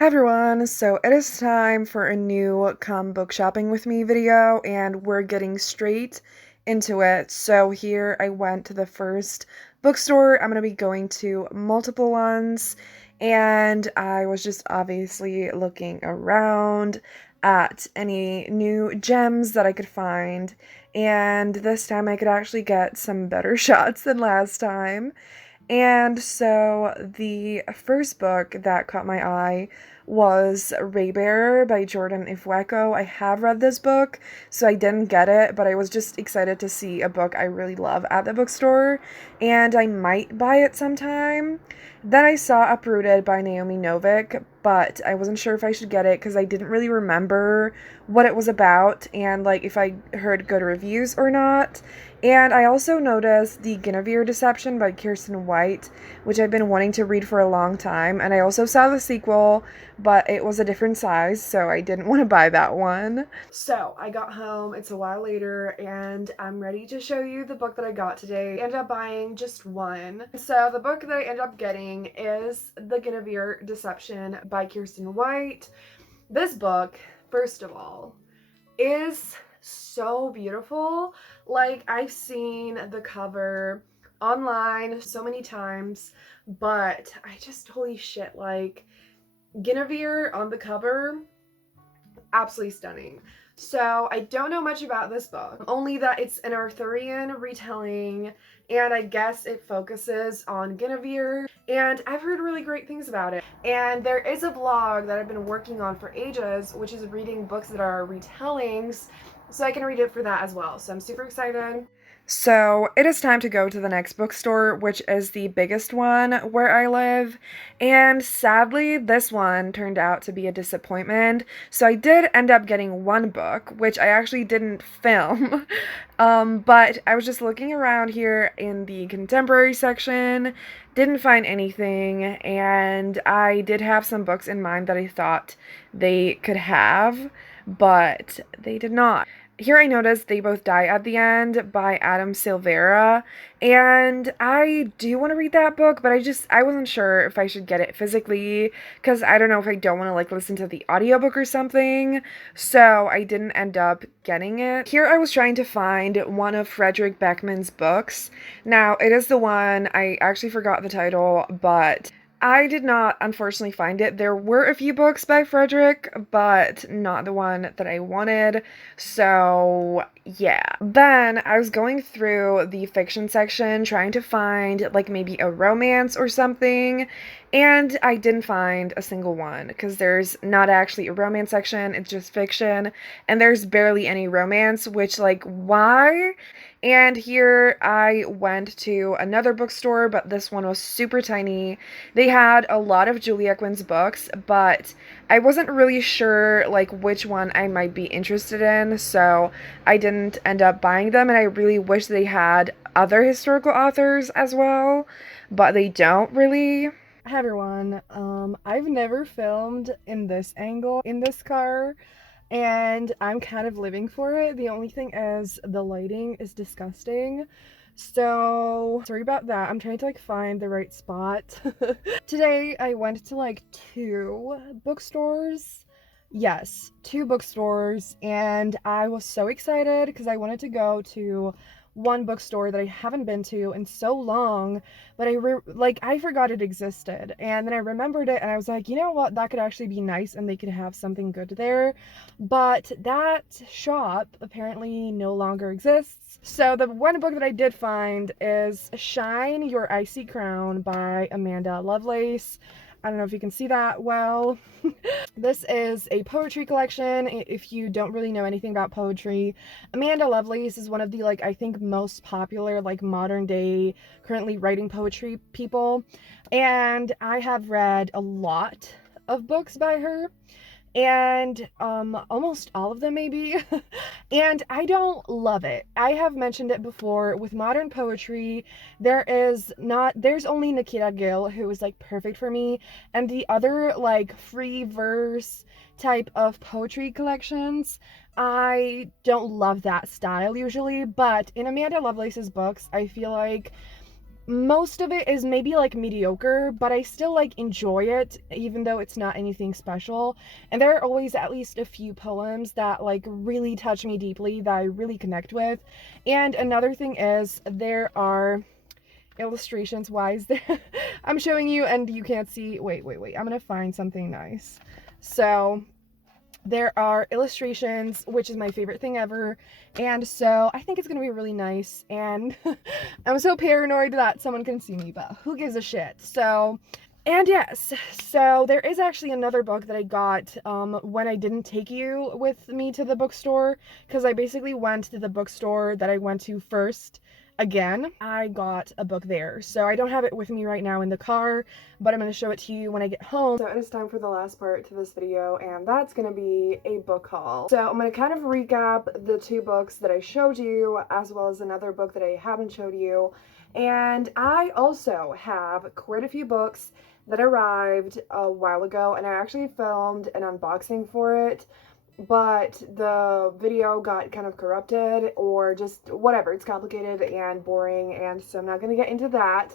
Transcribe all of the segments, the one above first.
Hi everyone, so it is time for a new Come Book Shopping With Me video, and we're getting straight into it. So here I went to the first bookstore. I'm going to be going to multiple ones, and I was just obviously looking around at any new gems that I could find, and this time I could actually get some better shots than last time. And so the first book that caught my eye was Raybearer by Jordan Ifweko. I have read this book, so I didn't get it, but I was just excited to see a book I really love at the bookstore, and I might buy it sometime. Then I saw Uprooted by Naomi Novik, but I wasn't sure if I should get it because I didn't really remember what it was about and like if I heard good reviews or not. And I also noticed The Guinevere Deception by Kirsten White, which I've been wanting to read for a long time. And I also saw the sequel, but it was a different size, so I didn't want to buy that one. So I got home, it's a while later, and I'm ready to show you the book that I got today. I ended up buying just one. So the book that I ended up getting is The Guinevere Deception by Kirsten White. This book, first of all, is so beautiful. Like, I've seen the cover online so many times, but I just, holy shit, like, Guinevere on the cover, absolutely stunning. So I don't know much about this book, only that it's an Arthurian retelling, and I guess it focuses on Guinevere, and I've heard really great things about it. And there is a blog that I've been working on for ages, which is reading books that are retellings, so I can read it for that as well. So I'm super excited. So it is time to go to the next bookstore, which is the biggest one where I live. And sadly, this one turned out to be a disappointment. So I did end up getting one book, which I actually didn't film. But I was just looking around here in the contemporary section, didn't find anything, and I did have some books in mind that I thought they could have, but they did not. Here I noticed They Both Die at the End by Adam Silvera, and I do want to read that book, but I wasn't sure if I should get it physically, because I don't know if I don't want to like listen to the audiobook or something, so I didn't end up getting it. Here I was trying to find one of Frederick Beckman's books. Now, it is the one, I actually forgot the title, but I did not, unfortunately, find it. There were a few books by Frederick, but not the one that I wanted. So, yeah. Then I was going through the fiction section trying to find, like, maybe a romance or something, and I didn't find a single one because there's not actually a romance section, it's just fiction, and there's barely any romance, which, like, why? And here I went to another bookstore, but this one was super tiny. They had a lot of Julia Quinn's books, but I wasn't really sure like which one I might be interested in, so I didn't end up buying them, and I really wish they had other historical authors as well, but they don't really. Hi everyone, I've never filmed in this angle in this car, and I'm kind of living for it. The only thing is the lighting is disgusting. So sorry about that. I'm trying to like find the right spot. Today I went to like two bookstores. Yes, two bookstores, and I was so excited because I wanted to go to one bookstore that I haven't been to in so long, but I forgot it existed, and then I remembered it, and I was like, you know what, that could actually be nice, and they could have something good there. But that shop apparently no longer exists. So the one book that I did find is Shine Your Icy Crown by Amanda Lovelace. I don't know if you can see that well. This is a poetry collection. If you don't really know anything about poetry, Amanda Lovelace is one of the, like, I think most popular, like, modern day, currently writing poetry people. And I have read a lot of books by her, and almost all of them maybe. And I don't love it. I have mentioned it before. With modern poetry, there's only Nikita Gill who is like perfect for me, and the other like free verse type of poetry collections, I don't love that style usually. But in Amanda Lovelace's books, I feel like most of it is maybe like mediocre, but I still like enjoy it even though it's not anything special. And there are always at least a few poems that like really touch me deeply, that I really connect with. And another thing is there are illustrations wise there. I'm showing you and you can't see. Wait. I'm gonna find something nice. So there are illustrations, which is my favorite thing ever, and so I think it's gonna be really nice, and I'm so paranoid that someone can see me, but who gives a shit? So, and yes, so there is actually another book that I got when I didn't take you with me to the bookstore, because I basically went to the bookstore that I went to first again. I got a book there, so I don't have it with me right now in the car, but I'm going to show it to you when I get home. So it is time for the last part to this video, and that's going to be a book haul. So I'm going to kind of recap the 2 books that I showed you, as well as another book that I haven't showed you. And I also have quite a few books that arrived a while ago, and I actually filmed an unboxing for it, but the video got kind of corrupted, or just whatever. It's complicated and boring, and so I'm not gonna get into that.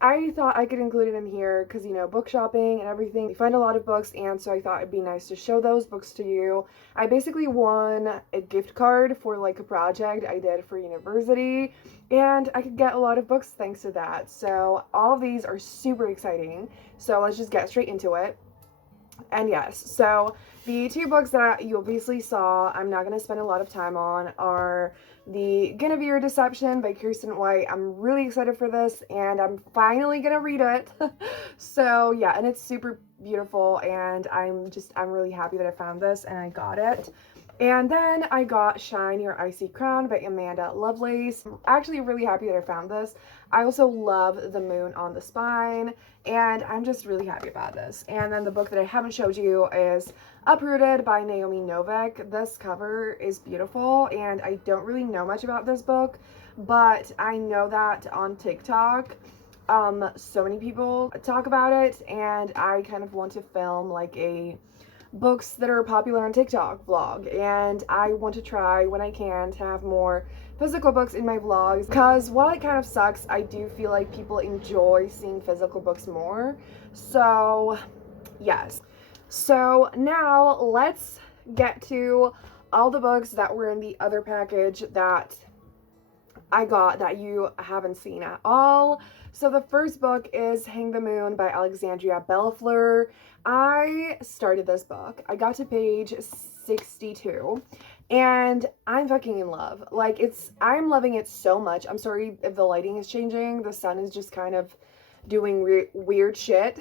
I thought I could include it in here because, you know, book shopping and everything, you find a lot of books, and so I thought it'd be nice to show those books to you. I basically won a gift card for like a project I did for university, and I could get a lot of books thanks to that. So all of these are super exciting, so let's just get straight into it. And yes, so the 2 books that you obviously saw, I'm not going to spend a lot of time on, are The Guinevere Deception by Kirsten White. I'm really excited for this, and I'm finally going to read it. So yeah, and it's super beautiful, and I'm really happy that I found this and I got it. And then I got Shine Your Icy Crown by Amanda Lovelace. I'm actually really happy that I found this. I also love The Moon on the Spine, and I'm just really happy about this. And then the book that I haven't showed you is Uprooted by Naomi Novik. This cover is beautiful, and I don't really know much about this book, but I know that on TikTok, so many people talk about it, and I kind of want to film like a books that are popular on TikTok vlog, and I want to try when I can to have more physical books in my vlogs, because while it kind of sucks, I do feel like people enjoy seeing physical books more. So yes, so now let's get to all the books that were in the other package that I got that you haven't seen at all. So the first book is Hang the Moon by Alexandria Bellafleur. I started this book. I got to page 62 and I'm fucking in love. Like, I'm loving it so much. I'm sorry if the lighting is changing. The sun is just kind of doing weird shit.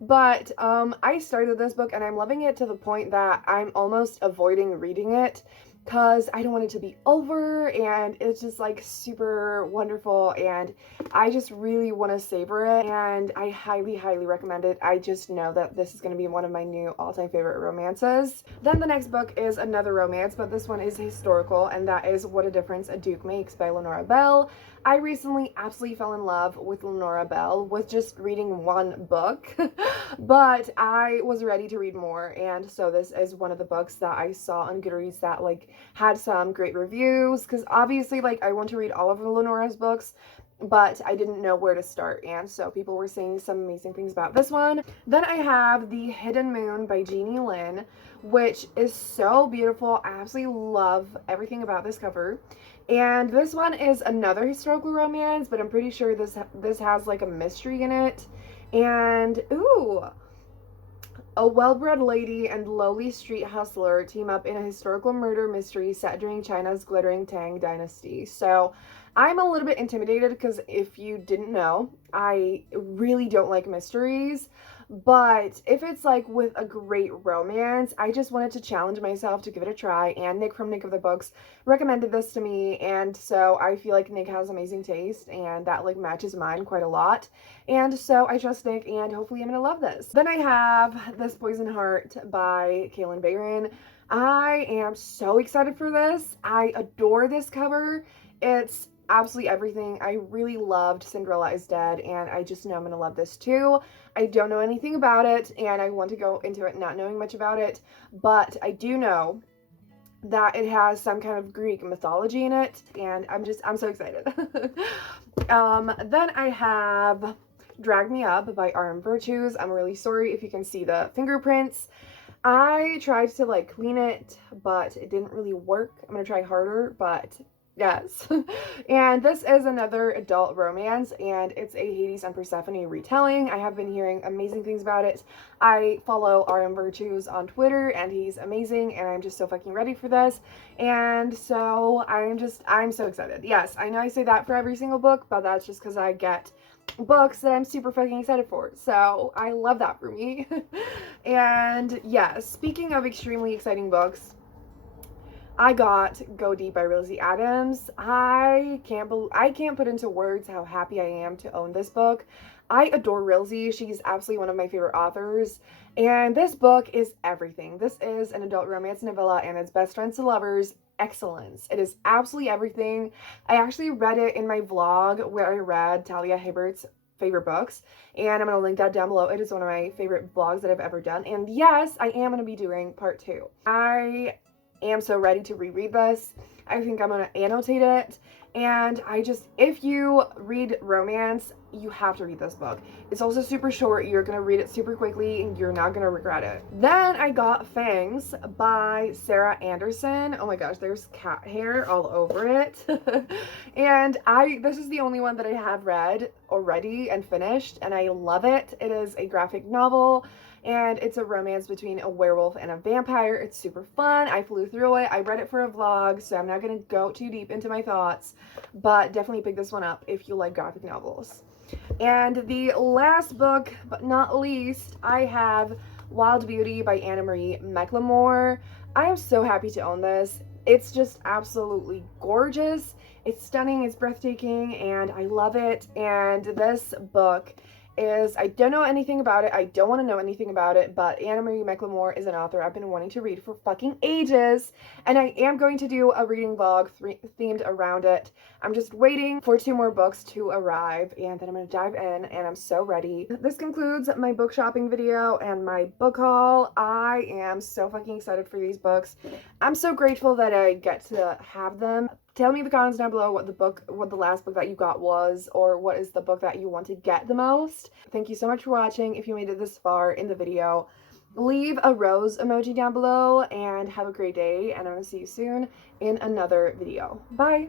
But I started this book and I'm loving it to the point that I'm almost avoiding reading it, because I don't want it to be over, and it's just like super wonderful, and I just really want to savor it, and I highly recommend it. I just know that this is going to be one of my new all-time favorite romances. Then the next book is another romance, but this one is historical, and that is What a Difference a Duke Makes by Lenora Bell. I recently absolutely fell in love with Lenora Bell with just reading one book, but I was ready to read more, and so this is one of the books that I saw on Goodreads that like had some great reviews, because obviously like I want to read all of Lenora's books, but I didn't know where to start, and so people were saying some amazing things about this one. Then I have The Hidden Moon by Jeannie Lynn, which is so beautiful. I absolutely love everything about this cover. And this one is another historical romance, but I'm pretty sure this has like a mystery in it. And ooh, a well-bred lady and lowly street hustler team up in a historical murder mystery set during China's glittering Tang dynasty. So I'm a little bit intimidated because, if you didn't know, I really don't like mysteries. But if it's like with a great romance, I just wanted to challenge myself to give it a try. And Nick from Nick of the Books recommended this to me, and so I feel like Nick has amazing taste, and that like matches mine quite a lot. And so I trust Nick, and hopefully I'm gonna love this. Then I have This Poison Heart by Kaylin Barron. I am so excited for this. I adore this cover. It's absolutely everything. I really loved Cinderella is Dead, and I just know I'm gonna love this too. I don't know anything about it, and I want to go into it not knowing much about it, but I do know that it has some kind of Greek mythology in it, and I'm so excited. Then I have Drag Me Up by RM Virtues. I'm really sorry if you can see the fingerprints. I tried to like clean it, but it didn't really work. I'm gonna try harder, but yes. And this is another adult romance, and it's a Hades and Persephone retelling. I have been hearing amazing things about it. I follow RM Virtues on Twitter, and he's amazing, and I'm just so fucking ready for this. And so I'm so excited. Yes, I know I say that for every single book, but that's just because I get books that I'm super fucking excited for. So I love that for me. And yes, speaking of extremely exciting books, I got Go Deep by Rosie Adams. I can't put into words how happy I am to own this book. I adore Rilzy. She's absolutely one of my favorite authors. And this book is everything. This is an adult romance novella and it's best friends to lovers excellence. It is absolutely everything. I actually read it in my vlog where I read Talia Hibbert's favorite books, and I'm going to link that down below. It is one of my favorite vlogs that I've ever done. And yes, I am going to be doing part 2. I am so ready to reread this. I think I'm going to annotate it. And if you read romance, you have to read this book. It's also super short. You're going to read it super quickly and you're not going to regret it. Then I got Fangs by Sarah Anderson. Oh my gosh, there's cat hair all over it. And this is the only one that I have read already and finished, and I love it. It is a graphic novel, and it's a romance between a werewolf and a vampire. It's super fun. I flew through it. I read it for a vlog, so I'm not going to go too deep into my thoughts, but definitely pick this one up if you like graphic novels. And the last book, but not least, I have Wild Beauty by Anna Marie McLemore. I am so happy to own this. It's just absolutely gorgeous. It's stunning, it's breathtaking, and I love it. And this book I don't know anything about it. I don't want to know anything about it, but Anna Marie McLemore is an author I've been wanting to read for fucking ages, and I am going to do a reading vlog themed around it. I'm just waiting for 2 more books to arrive, and then I'm going to dive in, and I'm so ready. This concludes my book shopping video and my book haul. I am so fucking excited for these books. I'm so grateful that I get to have them. Tell me in the comments down below what the last book that you got was, or what is the book that you want to get the most. Thank you so much for watching. If you made it this far in the video, leave a rose emoji down below, and have a great day, and I'm going to see you soon in another video. Bye!